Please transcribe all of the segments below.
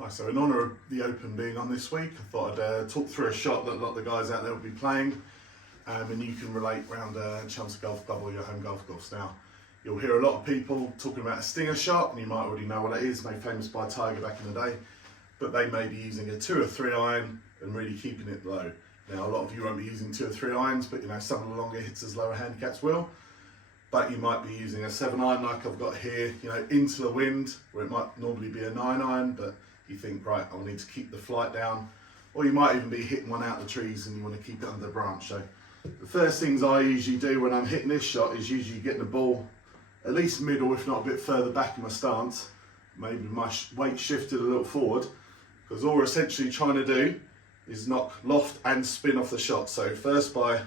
Right, so in honour of the Open being on this week, I thought I'd talk through a shot that a lot of the guys out there will be playing, and you can relate around Chelmsford Golf Club or your home golf course. Now, you'll hear a lot of people talking about a stinger shot, and you might already know what it is, made famous by Tiger back in the day, but they may be using a 2 or 3 iron and really keeping it low. Now, a lot of you won't be using 2 or 3 irons, but some of the longer hitters, lower handicaps will. But you might be using a 7 iron like I've got here, into the wind, where it might normally be a 9 iron, but you think, right, I'll need to keep the flight down. Or you might even be hitting one out the trees and you want to keep it under the branch. So the first things I usually do when I'm hitting this shot is usually getting the ball at least middle, if not a bit further back in my stance. Maybe my weight shifted a little forward, because all we're essentially trying to do is knock loft and spin off the shot. So first, by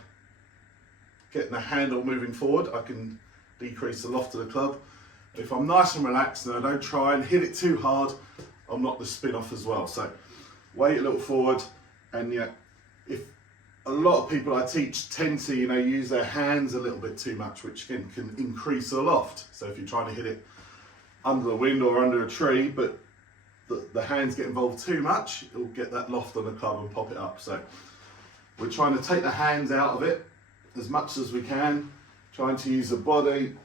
getting the handle moving forward, I can decrease the loft of the club. If I'm nice and relaxed and I don't try and hit it too hard, I'll knock the spin off as well. So weight a little forward, and if a lot of people I teach tend to use their hands a little bit too much, which can increase the loft. So if you're trying to hit it under the wind or under a tree, but the hands get involved too much, it'll get that loft on the club and pop it up. So we're trying to take the hands out of it as much as we can, trying to use the body,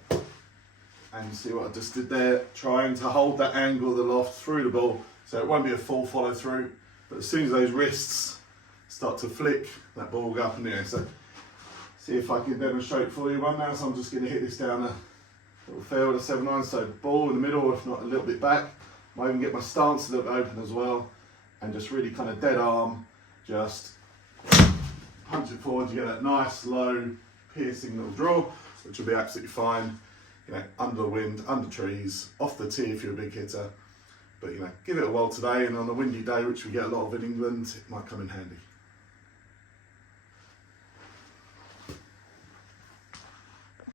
and see what I just did there, trying to hold that angle of the loft through the ball, so it won't be a full follow through, but as soon as those wrists start to flick, that ball will go up in the air. So see if I can demonstrate for you one now. So I'm just going to hit this down a little fair with a 7 iron, so ball in the middle, if not a little bit back. Might even get my stance a little bit open as well, and just really kind of dead arm, just punch it forward. You get that nice low piercing little draw, which will be absolutely fine, under the wind, under trees, off the tee if you're a big hitter. But give it a whirl today, and on a windy day, which we get a lot of in England, it might come in handy.